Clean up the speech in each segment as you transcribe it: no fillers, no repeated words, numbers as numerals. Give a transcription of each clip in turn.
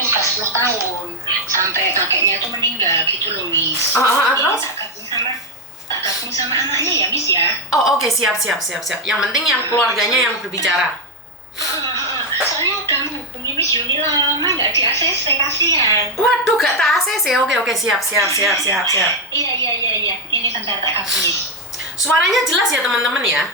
itu udah 10 tahun sampai kakeknya itu meninggal gitu loh Miss. Terus? Tak gabung sama anaknya ya Miss ya. Oh oke, siap. Yang penting yang keluarganya yang berbicara. Soalnya udah menghubungi Miss Yuni lama nggak di ACC, kasihan. Waduh, gak tak ACC. Oke, siap. Iya. Ini bentar tak gabungin. Suaranya jelas ya teman-teman ya?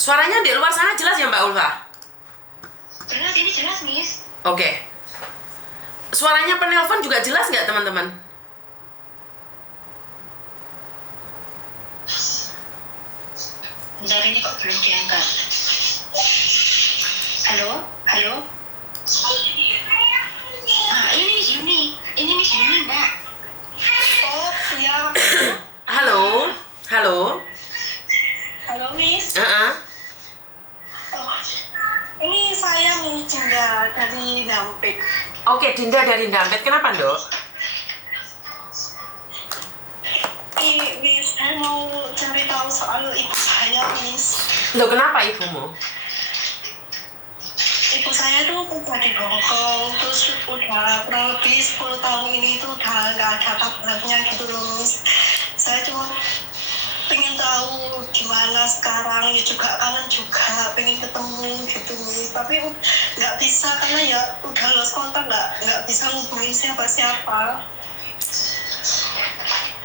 Suaranya di luar sana jelas ya Mbak Ulfa? Jelas, ini jelas Miss. Oke. Suaranya penelpon juga jelas nggak teman-teman? Bentar, ini kok belum diangkat. Halo? Ini Miss Yuni. Ini Miss Yuni, Mbak. Oh, iya. Halo. Halo, Miss. Ini saya Dinda dari Dampit. Oke, Dinda dari Dampit. Kenapa, Dok? Miss, saya mau cari tahu soal ibu saya, Miss. Loh, kenapa ibumu? Ibu saya tuh kerja di Hongkong, terus udah kurang lebih 10 tahun ini tuh udah nggak ada kabarnya gitu loh, Miss. Saya cuma pengen tahu gimana sekarang, ya juga kangen juga pengen ketemu gitu Miss, tapi nggak bisa karena ya udah lost kontak, nggak bisa ngubungin siapa-siapa.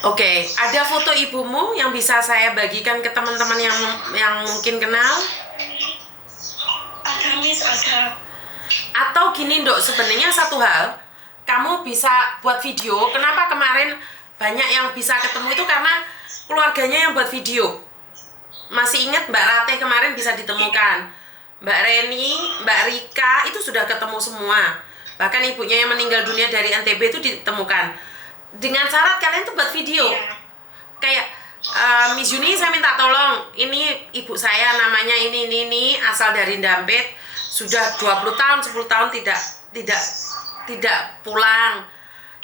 Oke, ada foto ibumu yang bisa saya bagikan ke teman-teman yang mungkin kenal? Ada Miss, ada. Atau gini Dok, sebenarnya satu hal, kamu bisa buat video. Kenapa kemarin banyak yang bisa ketemu itu karena keluarganya yang buat video. Masih ingat Mbak Ratih kemarin bisa ditemukan, Mbak Reni, Mbak Rika itu sudah ketemu semua. Bahkan ibunya yang meninggal dunia dari NTB itu ditemukan. Dengan syarat kalian tuh buat video. Kayak Miss Yuni, saya minta tolong, ini ibu saya namanya ini asal dari Dampit, sudah 20 tahun 10 tahun tidak pulang.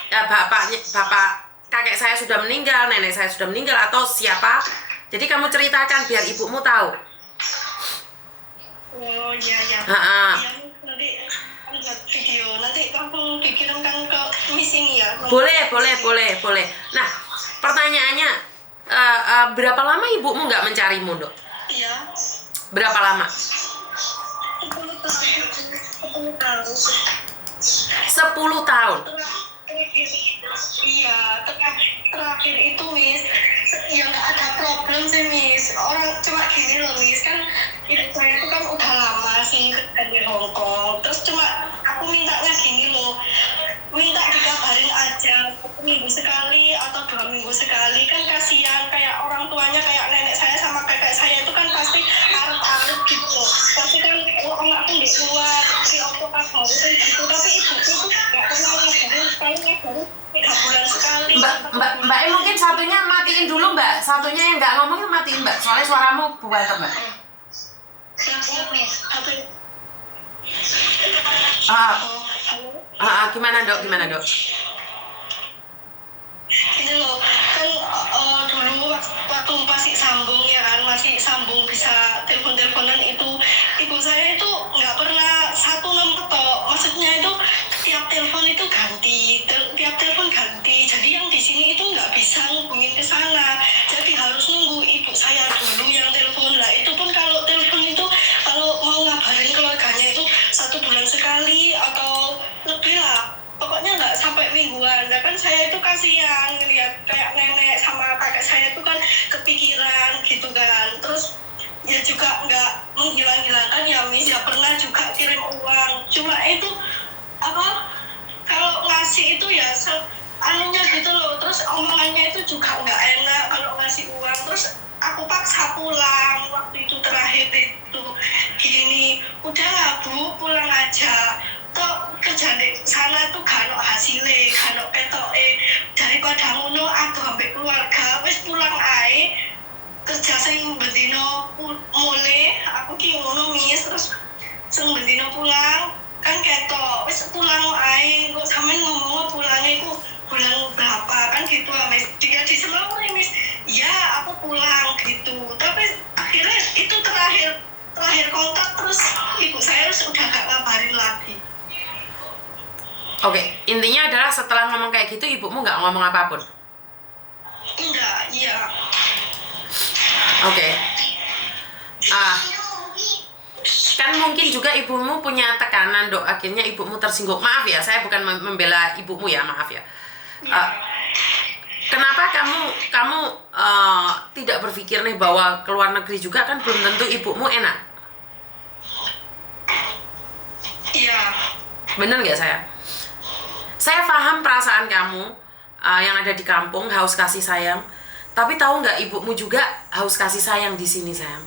Bapak kakek saya sudah meninggal, nenek saya sudah meninggal, atau siapa. Jadi kamu ceritakan biar ibumu tahu. Oh iya. Nanti buat video, nanti kamu dikirimkan ke Miss ini ya. Boleh. Nah, pertanyaannya, berapa lama ibumu nggak mencarimu, Dok? Iya. Berapa lama? 10 tahun. 10 tahun. Iya, terakhir itu Miss, ya nggak ada problem sih Miss. Orang cuma gini loh Miss, kan ibu saya itu kan udah lama sih di Hongkong. Terus cuma aku mintanya gini loh, minta dikabarin aja 1 minggu sekali atau 2 minggu sekali, kan kasihan kayak orang tuanya, kayak nenek saya sama kakek saya itu kan pasti arep-arep gitu. Tapi kan anakku di luar, si opo kabar itu gitu. Tapi ibuku tuh nggak pernah ngabarin sekali, baru 3 bulan sekali. Mbak mungkin satunya matiin dulu Mbak. Satunya yang nggak ngomongin matiin Mbak. Soalnya suaramu buat Mbak. Siap Miss. Gimana Dok? Ini loh, kan dulu waktu masih sambung ya kan, masih sambung bisa telepon-teleponan itu, ibu saya itu nggak pernah satu nomor toh, maksudnya itu tiap telepon itu ganti, tiap telepon ganti, jadi yang di sini itu nggak bisa ngubungin ke sana, jadi harus nunggu ibu saya dulu yang telepon. Lah itu pun kalau telepon itu kalau mau ngabarin keluarganya itu 1 bulan sekali atau lebih lah. Pokoknya nggak sampai mingguan. Nah kan saya itu kasihan lihat kayak nenek sama kakek saya itu kan kepikiran gitu kan. Terus ya juga nggak menghilang-hilangkan ya Miss, ya pernah juga kirim uang. Cuma itu kalau ngasih itu ya anunya gitu loh. Terus omongannya itu juga nggak enak kalau ngasih uang. Terus aku paksa pulang waktu itu terakhir itu gini, udahlah Bu, pulang aja. Kerja di sana tuh gak ada hasilnya, gak ada ketoke, daripada ngono aku ambek keluarga wis pulang ae, kerja sing bendino mulai aku ki ngono Miss. Terus sing bendino pulang kan ketok wis pulang ae, kok sampean ngomong pulangnya iku bulan berapa kan gitu Miss. Dia di Semarang Miss, ya aku pulang gitu. Tapi akhirnya itu terakhir kontak, terus ibu saya sudah gak ngabarin lagi. Oke, intinya adalah setelah ngomong kayak gitu ibumu nggak ngomong apapun. Enggak, iya. Oke. Kan mungkin juga ibumu punya tekanan, Dok. Akhirnya ibumu tersinggung. Maaf ya, saya bukan membela ibumu ya, maaf ya. Kenapa kamu tidak berpikir nih bahwa ke luar negeri juga kan belum tentu ibumu enak? Iya. Bener nggak saya? Saya paham perasaan kamu yang ada di kampung, haus kasih sayang. Tapi tahu nggak, ibumu juga haus kasih sayang di sini, sayang.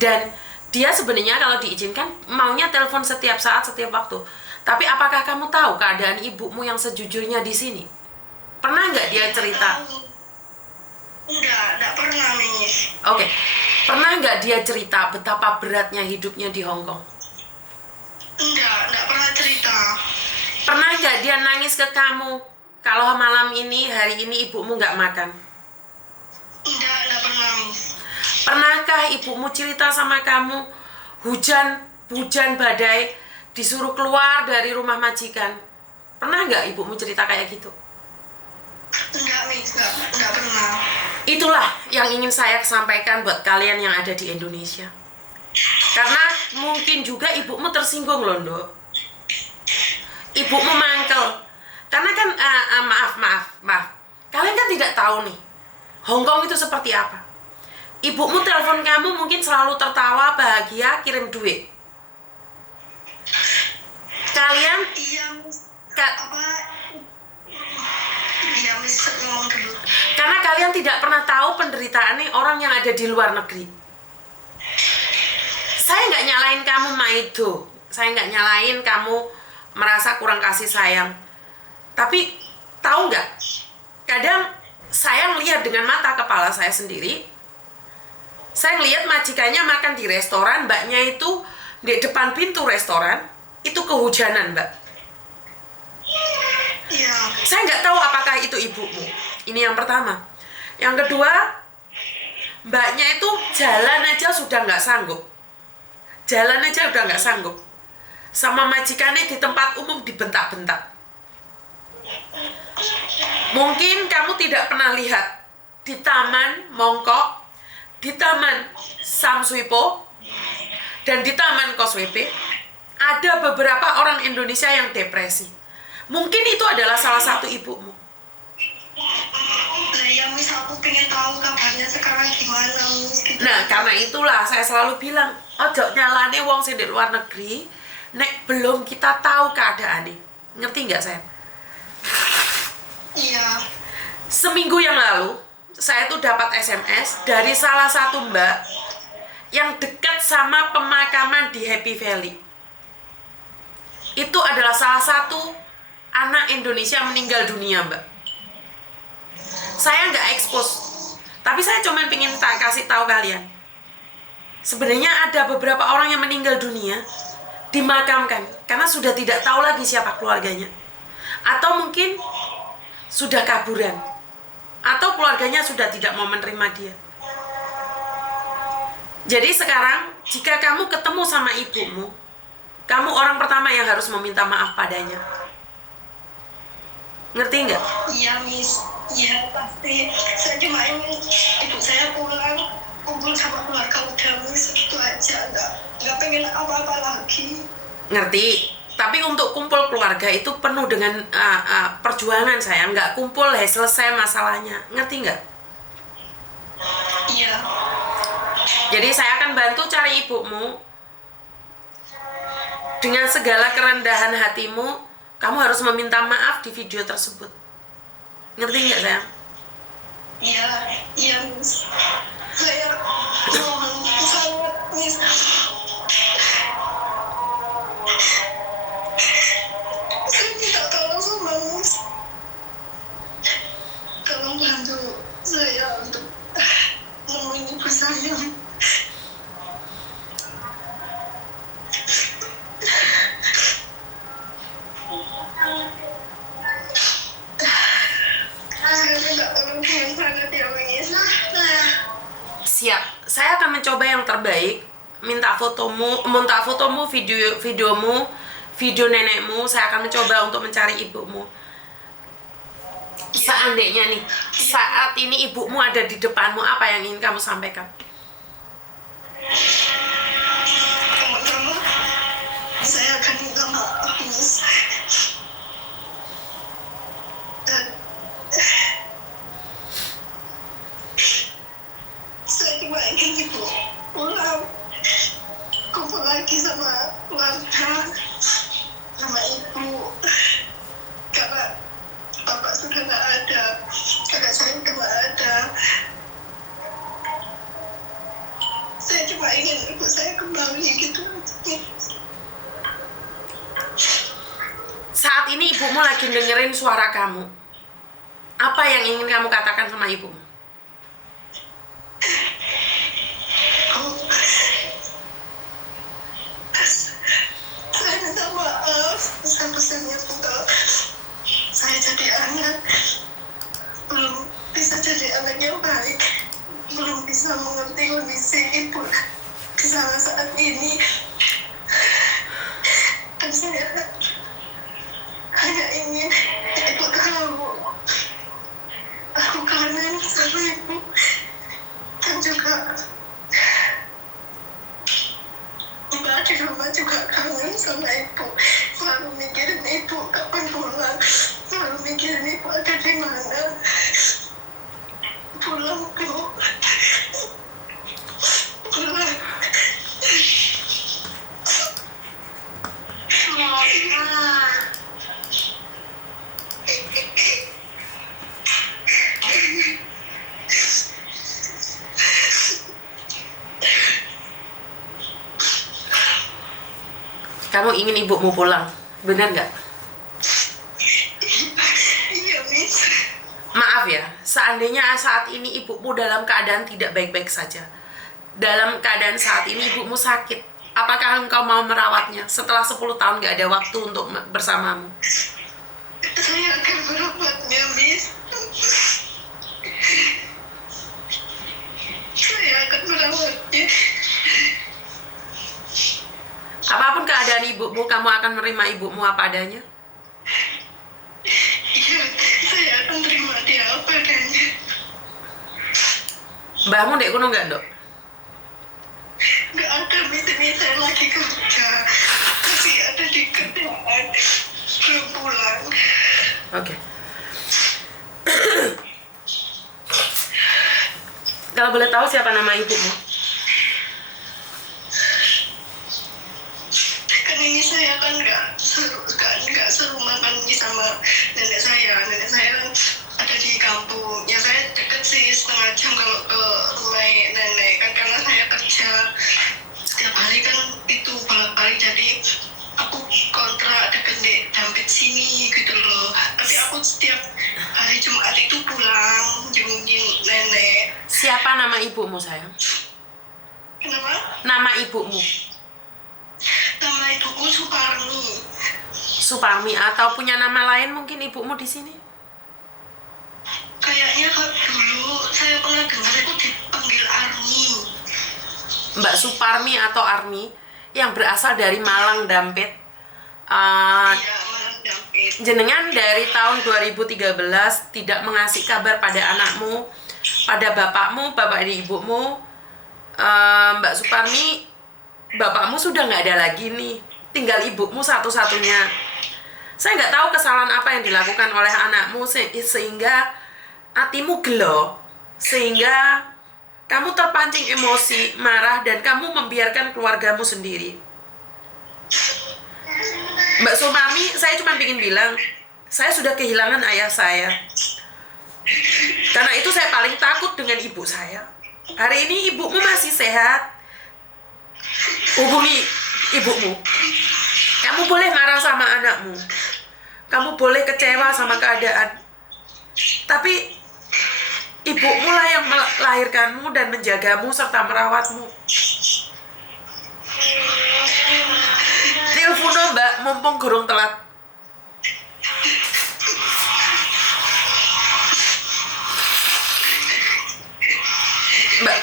Dan dia sebenarnya kalau diizinkan maunya telepon setiap saat, setiap waktu. Tapi apakah kamu tahu keadaan ibumu yang sejujurnya di sini? Pernah nggak dia cerita? Enggak pernah, Miss. Oke. Pernah nggak dia cerita betapa beratnya hidupnya di Hong Kong? Enggak pernah cerita. Pernah nggak dia nangis ke kamu kalau malam ini, hari ini ibumu nggak makan? Enggak pernah, Miss. Pernahkah ibumu cerita sama kamu hujan badai disuruh keluar dari rumah majikan? Pernah nggak ibumu cerita kayak gitu? Enggak, Miss. Enggak pernah. Itulah yang ingin saya sampaikan buat kalian yang ada di Indonesia. Karena mungkin juga ibumu tersinggung loh, Dok. Ibumu mangkel. Karena kan, maaf. Kalian kan tidak tahu nih, Hong Kong itu seperti apa. Ibumu telepon kamu mungkin selalu tertawa, bahagia, kirim duit. Kalian Iya, Miss. Iya, Miss, ngomong dulu. karena kalian tidak pernah tahu penderitaan nih orang yang ada di luar negeri. Saya nggak nyalain kamu, Maido. Saya nggak nyalain kamu merasa kurang kasih sayang. Tapi tahu nggak? Kadang saya melihat dengan mata kepala saya sendiri. Saya ngelihat majikannya makan di restoran, mbaknya itu di depan pintu restoran, itu kehujanan, Mbak. Iya. Saya nggak tahu apakah itu ibumu. Ini yang pertama. Yang kedua, mbaknya itu jalan aja sudah nggak sanggup. Sama majikannya di tempat umum dibentak-bentak. Mungkin kamu tidak pernah lihat di Taman Mongkok, di Taman Sam Sui Po, dan di Taman Causeway Bay ada beberapa orang Indonesia yang depresi. Mungkin itu adalah salah satu ibumu. Nah, ya, Miss, aku pengen tahu kabarnya sekarang gimana, Miss. Gitu. Nah, karena itulah saya selalu bilang, ojo nyalane wong sing di luar negeri, nek belum kita tahu keadaannya. Ngerti nggak saya? Iya. Seminggu yang lalu, saya tuh dapat SMS dari salah satu mbak yang dekat sama pemakaman di Happy Valley. Itu adalah salah satu anak Indonesia meninggal dunia, Mbak. Saya nggak expose, tapi saya cuma pengen kasih tahu kalian. Sebenarnya ada beberapa orang yang meninggal dunia dimakamkan karena sudah tidak tahu lagi siapa keluarganya, atau mungkin sudah kaburan, atau keluarganya sudah tidak mau menerima dia. Jadi sekarang jika kamu ketemu sama ibumu, kamu orang pertama yang harus meminta maaf padanya. Ngerti nggak? Iya, Miss. Iya, pasti. Saya cuma ingin ibu saya pulang, kumpul sama keluarga udah, Miss. Gitu aja. Nggak pengen apa-apa lagi. Ngerti. Tapi untuk kumpul keluarga itu penuh dengan perjuangan, saya. Nggak kumpul, selesai masalahnya. Ngerti nggak? Iya. Jadi saya akan bantu cari ibumu. Dengan segala kerendahan hatimu, kamu harus meminta maaf di video tersebut. Ngerti nggak, sayang? Iya, Miss. Saya mohon sangat, Miss. Saya minta tolong sama Miss. Tolong bantu saya untuk nemuin ibu saya. Siap, saya akan mencoba yang terbaik. Minta fotomu, videomu, video nenekmu, saya akan mencoba untuk mencari ibumu. Seandainya nih, saat ini ibumu ada di depanmu, apa yang ingin kamu sampaikan? Pertama, saya akan minta maaf, Miss. Dan saya cuma ingin ibu pulang, kumpul lagi sama keluarga, sama ibu. Karena bapak sudah nggak ada, kakak saya udah nggak ada. Saya cuma ingin ibu saya kembali gitu. Saat ini ibumu lagi dengerin suara kamu. Apa yang ingin kamu katakan sama ibumu? Saya minta maaf, pesan-pesannya untuk saya jadi anak belum bisa jadi anak yang baik, belum bisa mengerti kondisi ibu di saat ini, dan saya hanya ingin ibu tahu aku kangen sama ibu, dan juga Mbak di rumah juga kangen sama ibu, selalu mikirin ibu kapan pulang, selalu mikirin ibu ada di mana. Pulang, Bu. Pulang. Kamu ingin ibumu pulang, benar nggak? Iya, Miss. Maaf ya, seandainya saat ini ibumu dalam keadaan tidak baik-baik saja, dalam keadaan saat ini ibumu sakit, apakah engkau mau merawatnya setelah 10 tahun nggak ada waktu untuk bersamamu? Saya akan merawatnya, Miss. Saya akan merawatnya. Apapun keadaan ibumu, kamu akan menerima ibumu apa adanya? Iya, saya akan terima dia apa adanya. Mbahmu dek kuno nggak, Dok? Nggak ada, Miss. Ini saya lagi kerja. Masih ada di kerjaan. Belum pulang. Oke. Kalau boleh tahu siapa nama ibumu? Kan ini saya kan nggak serumah kan sama nenek saya. Nenek saya ada di kampung. Ya saya deket sih, setengah jam kalau ke rumah nenek kan, karena saya kerja setiap hari kan itu bolak-balik, jadi aku kontrak deket di Dampit sini gitu loh. Tapi aku setiap hari Jumat itu pulang jenguk nenek. Siapa nama ibumu, sayang? Kenapa? Nama ibumu? Nama ibuku Suparmi. Suparmi, atau punya nama lain mungkin ibumu di sini? Kayaknya kalau dulu saya pernah dengar itu dipanggil Armi. Mbak Suparmi atau Armi yang berasal dari Malang Dampit. Iya, Malang Dampit. Jenengan dari tahun 2013 tidak mengasih kabar pada anakmu, pada bapakmu, bapak dan ibumu. Mbak Suparmi, bapakmu sudah nggak ada lagi nih, tinggal ibumu satu-satunya. Saya nggak tahu kesalahan apa yang dilakukan oleh anakmu sehingga hatimu gelo, sehingga kamu terpancing emosi, marah, dan kamu membiarkan keluargamu sendiri. Mbak Suparmi, saya cuma ingin bilang, saya sudah kehilangan ayah saya. Karena itu saya paling takut dengan ibu saya. Hari ini ibumu masih sehat. Hubungi ibumu. Kamu boleh marah sama anakmu. Kamu boleh kecewa sama keadaan. Tapi ibumu lah yang melahirkanmu dan menjagamu serta merawatmu. Telepono, Mbak, mumpung gurung telat.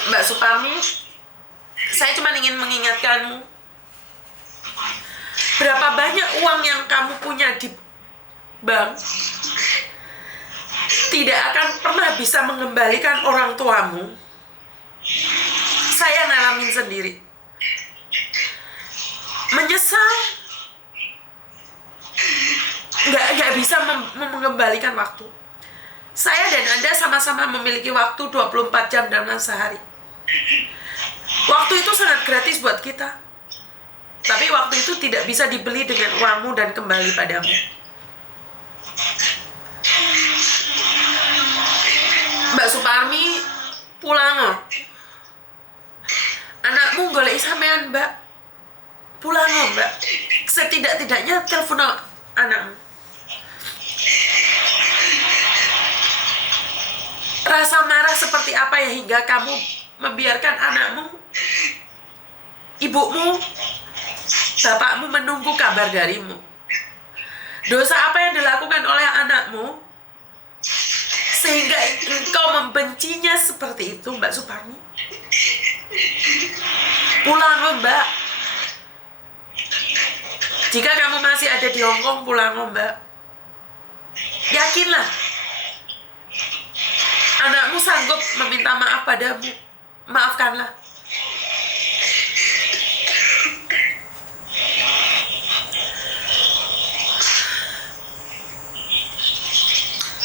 Mbak Suparmi, saya cuma ingin mengingatkanmu, Berapa banyak uang yang kamu punya di bank tidak akan pernah bisa mengembalikan orang tuamu. Saya ngalamin sendiri. Menyesal, nggak bisa mengembalikan waktu. Saya dan Anda sama-sama memiliki waktu 24 jam dalam sehari. Waktu itu sangat gratis buat kita. Tapi waktu itu tidak bisa dibeli dengan uangmu dan kembali padamu. Mbak Suparmi pulang. Anakmu golek sampean, Mbak. Pulang, Mbak. Setidak-tidaknya telepon anakmu. Rasa marah seperti apa ya hingga kamu membiarkan anakmu, ibumu, bapakmu menunggu kabar darimu? Dosa apa yang dilakukan oleh anakmu sehingga engkau membencinya seperti itu, Mbak Suparmi? Pulang, Mbak. Jika kamu masih ada di Hongkong, pulang, Mbak. Yakinlah, anakmu sanggup meminta maaf padamu. Maafkanlah.